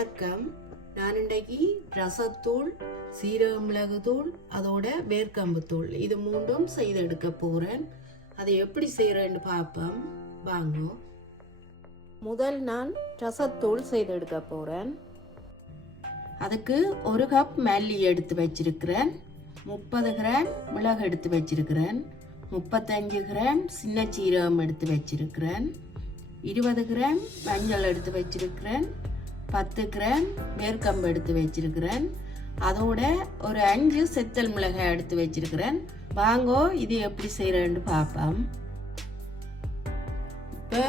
வணக்கம். நான் இன்றைக்கு ரசத்தூள் சீரக மிளகு தூள் அதோட வேர்க்கம்பு தூள் இது மூன்றும் செய்து எடுக்க போகிறேன் அதை எப்படி செய்கிறேன்னு பார்ப்போம். வாங்க. முதல் நான் ரசத்தூள் செய்து எடுக்க போகிறேன் அதுக்கு ஒரு கப் மல்லி எடுத்து வச்சிருக்கிறேன். முப்பது கிராம் மிளகு எடுத்து வச்சிருக்கிறேன். முப்பத்தஞ்சு கிராம் சின்ன சீரகம் எடுத்து வச்சிருக்கிறேன். இருபது கிராம் மஞ்சள் எடுத்து வச்சிருக்கிறேன். பத்து கிராம் வேர்க்கம்பு எடுத்து வச்சிருக்கிறேன். அதோட ஒரு அஞ்சு செத்தல் மிளகாய் எடுத்து வச்சிருக்கிறேன். வாங்கோ இது எப்படி செய்கிறேன்னு பார்ப்போம் இப்போ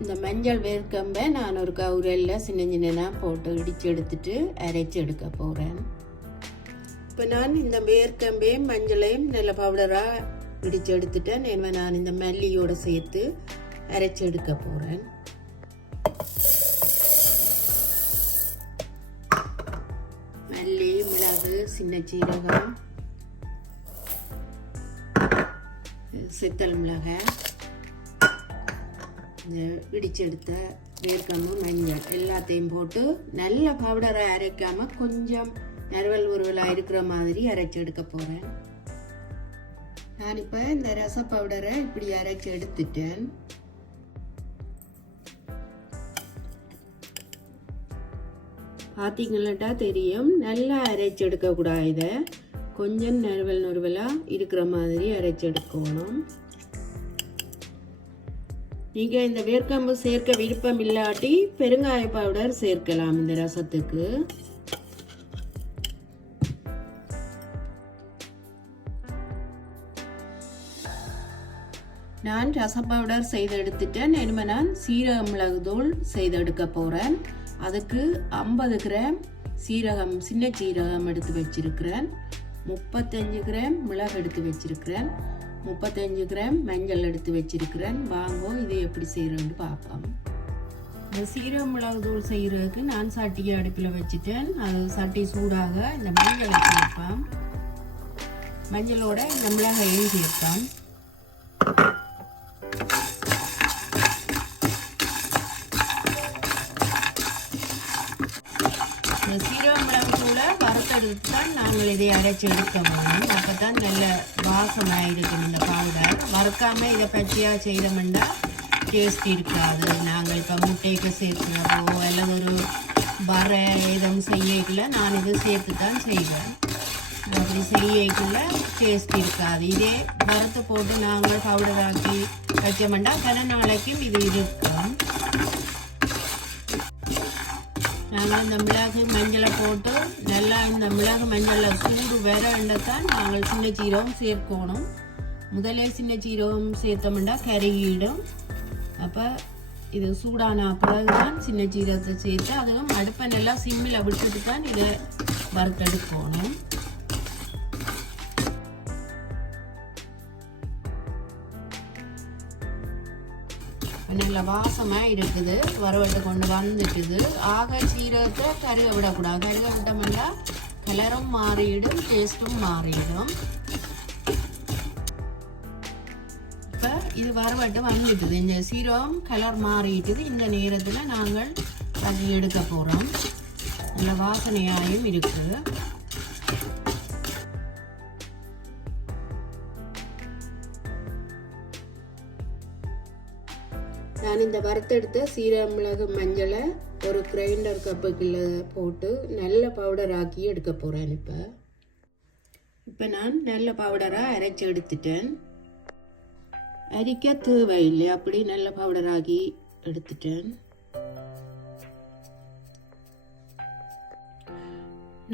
இந்த மஞ்சள் வேர்க்கம்பை நான் ஒரு கவுரல்ல சின்ன சின்னதாக போட்டு இடித்து எடுத்துட்டு அரைச்சி எடுக்க போகிறேன் இப்போ நான் இந்த வேர்க்கம்பையும் மஞ்சளையும் நல்ல பவுடராக இடித்து எடுத்துட்டேன். எனவே நான் இந்த மல்லியோடு சேர்த்து அரைச்சி எடுக்க போகிறேன் சின்ன சீரகம் சித்தல் மிளகாய் இந்த இடிச்செடுத்த வேர்க்கம்பு மஞ்சள் எல்லாத்தையும் போட்டு நல்ல பவுடரை அரைக்காமல் கொஞ்சம் நறுவல் உருவலாக இருக்கிற மாதிரி அரைச்சி எடுக்க போகிறேன் நான் இப்போ இந்த ரச பவுடரை இப்படி அரைச்சி எடுத்துட்டேன். பார்த்தீங்களாட்டா தெரியும். நல்லா அரைச்சி எடுக்கக்கூடாது. இதை கொஞ்சம் நறுவல் நறுவலாக இருக்கிற மாதிரி அரைச்சி எடுக்கணும். நீங்கள் இந்த வேர்க்கம்பு சேர்க்க விருப்பம் இல்லாட்டி பெருங்காய பவுடர் சேர்க்கலாம் இந்த ரசத்துக்கு. நான் ரச பவுடர் செய்து எடுத்துட்டேன். இனிமே நான் சீரக மிளகு தூள் செய்து எடுக்க போகிறேன் அதுக்கு ஐம்பது கிராம் சீரகம் சின்ன சீரகம் எடுத்து வச்சிருக்கிறேன். முப்பத்தஞ்சு கிராம் மிளகு எடுத்து வச்சிருக்கிறேன். முப்பத்தஞ்சு கிராம் மஞ்சள் எடுத்து வச்சிருக்கிறேன். வாங்கோ இது எப்படி செய்கிறோன்னு பார்ப்போம். இந்த சீரக மிளகு தூள் செய்கிறதுக்கு நான் சட்டியை அடுப்பில் வச்சுட்டேன். அது சட்டி சூடாக இந்த மஞ்சளை சேர்ப்பேன் மஞ்சளோட இந்த மிளகையும் சேர்ப்பேன் இந்த சீரக மிளகு வறுத்தெடுத்து தான் நாங்கள் இதை அரைச்சி எடுக்க வேணும் அப்போ தான் நல்ல வாசமாக இருக்கும் இந்த பவுடர் வறுக்காமல் இதை பச்சையாக செய்தோம்னா டேஸ்ட் இருக்காது. நாங்கள் இப்போ முட்டைக்கு சேர்க்கிறப்போ இல்லை ஒரு வர எதுவும் செய்யக்குள்ள நான் இதை சேர்த்து தான் செய்வேன். அப்படி செய்யக்குள்ள டேஸ்ட் இருக்காது. இதே வறுத்து போட்டு நாங்கள் பவுடர் ஆக்கி வச்சோம்னா பல நாளைக்கும் இது இருக்கும். நாங்கள் இந்த மிளகு மஞ்சளை போட்டு நல்லா இந்த மிளகு மஞ்சளை சூடு வேறதான் நாங்கள் சின்ன சீரகம் சேர்க்கணும். முதலே சின்ன சீரகம் சேர்த்தோம்னா கருகிடும். அப்போ இது சூடான பிறகு தான் சின்ன சீரகத்தை சேர்த்து அதுவும் அடுப்பை நல்லா சிம்மில் விட்டுட்டு தான் இதை வறுத்தெடுக்கணும். நல்ல வாசமாக இருக்குது. வறுவட்டு கொண்டு வந்துட்டுது ஆக சீரகத்தை கருக விடக்கூடாது. கருக விட்டோம்னா கலரும் மாறிடும் டேஸ்ட்டும் மாறிடும். இப்போ இது வறுவட்டு வந்துட்டுது. இந்த சீரகம் கலர் மாறிட்டுது. இந்த நேரத்தில் நாங்கள் அது எடுக்க போகிறோம் நல்ல வாசனையாயும் இருக்குது நான் இந்த வறுத்தெடுத்த சீரக மிளகு மஞ்சளை ஒரு கிரைண்டர் கப்புக்குள்ள போட்டு நல்ல பவுடர் ஆக்கி எடுக்க போகிறேன் இப்போ. இப்போ நான் நல்ல பவுடராக அரைச்சி எடுத்துட்டேன். அரிக்க தேவையில்லை அப்படி நல்ல பவுடர் ஆகி எடுத்துட்டேன்.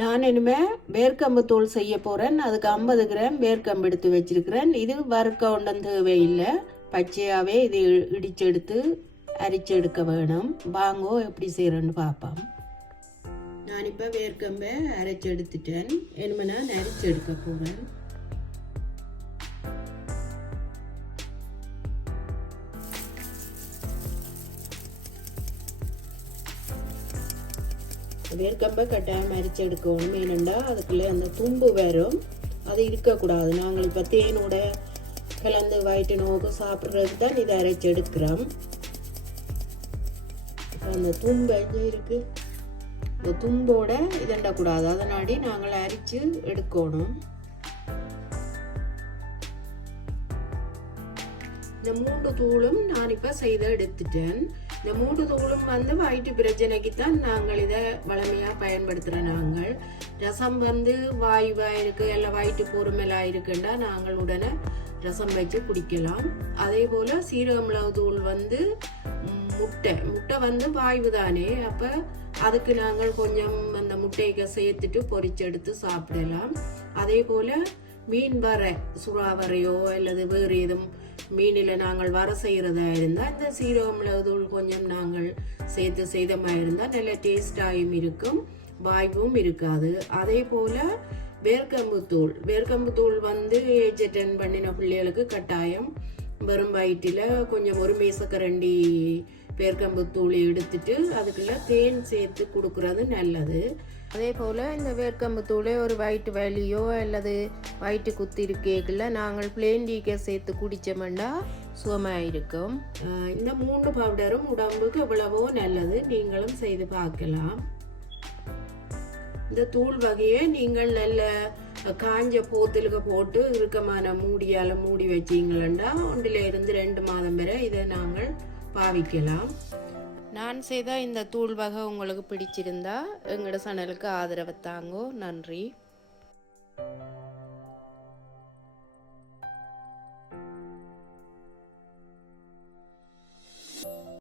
நான் இனிமே வேர்க்கம்பு தூள் செய்ய போகிறேன் அதுக்கு ஐம்பது கிராம் வேர்க்கம்பு எடுத்து வச்சிருக்கிறேன். இது வறுக்க ஒன்றும் தேவையில்லை. பச்சையாகவே இது இடிச்செடுத்து அரைச்சி எடுக்க வேணும். வாங்கோ எப்படி செய்கிறேன்னு பார்ப்போம் நான் இப்போ வேர்க்கம்பை அரைச்சி எடுத்துட்டேன் நான் அரைச்சி போகிறேன் வேர்க்கம்பை கட்டாயம் அரிச்சு எடுக்கணும் ஏனெண்டா அதுக்குள்ளே அந்த தும்பு வரும். அது இருக்கக்கூடாது. நாங்கள் இப்போ தேனோட கலந்து வயிற்று நோக்கு சாப்பிட்றதுக்கு தான் இதை அரைச்சி எடுக்கிறோம். அந்த தும்பு எங்கே இருக்கு? இந்த தும்போட இதண்டக்கூடாது. அதனாடி நாங்கள் அரிச்சு எடுக்கணும். இந்த மூன்று தூளும் நான் இப்போ செய்து எடுத்துட்டேன். இந்த மூன்று தூளும் வந்து வயிற்று பிரச்சனைக்கு தான் நாங்கள் இதை வளமையாக பயன்படுத்துகிறோம் நாங்கள். ரசம் வந்து வாயுவாக இருக்கு இல்லை வயிற்று பொறுமலாக இருக்குண்டா. நாங்கள் உடனே ரசம் வச்சு குடிக்கலாம். அதே போல் சீரக மிளகு தூள் வந்து முட்டை. முட்டை வந்து வாய்வு தானே. அப்போ அதுக்கு நாங்கள் கொஞ்சம் அந்த முட்டைக்கு சேர்த்துட்டு பொறிச்செடுத்து சாப்பிடலாம். அதே போல் மீன் வரை சுறா வரையோ அல்லது வேறு எதுவும் மீனில் நாங்கள் வர செய்கிறதா இருந்தால் இந்த சீரக மிளகு தூள் கொஞ்சம் நாங்கள் சேர்த்து செய்தமாக இருந்தால் நல்ல டேஸ்டாயும் இருக்கும் வாய்வும் இருக்காது. அதே போல் வேர்க்கம்பு தூள். வேர்க்கம்பு தூள் வந்து ஏஜ் அட்டன் பண்ணின பிள்ளைகளுக்கு கட்டாயம். வெறும் வயிற்றில் கொஞ்சம் ஒரு மேசக்கரண்டி வேர்க்கம்பு தூள் எடுத்துட்டு அதுக்குள்ள தேன் சேர்த்து கொடுக்கறது நல்லது. அதே போல் இந்த வேர்க்கம்பு தூளை ஒரு வயிற்று வலியோ அல்லது வயிற்று குத்தி இருக்கேக்கில் நாங்கள் பிளேன் டீக்கை சேர்த்து குடித்தோம்னா சுகமாக இருக்கும் அஹ் இந்த மூன்று பவுடரும் உடம்புக்கு எவ்வளவோ நல்லது. நீங்களும் செய்து பார்க்கலாம். இந்த தூள் வகையை நீங்கள் நல்ல காஞ்ச போத்தலுக்கு போட்டு இறுக்கமான மூடியால் மூடி வச்சீங்களா ஒன்றில் இருந்து ரெண்டு மாதம் வரை இதை நாங்கள் பாவிக்கலாம். நான் செய்த இந்த தூள் வகை உங்களுக்கு பிடிச்சிருந்தா எங்களோட சனலுக்கு ஆதரவு தாங்கோ. நன்றி.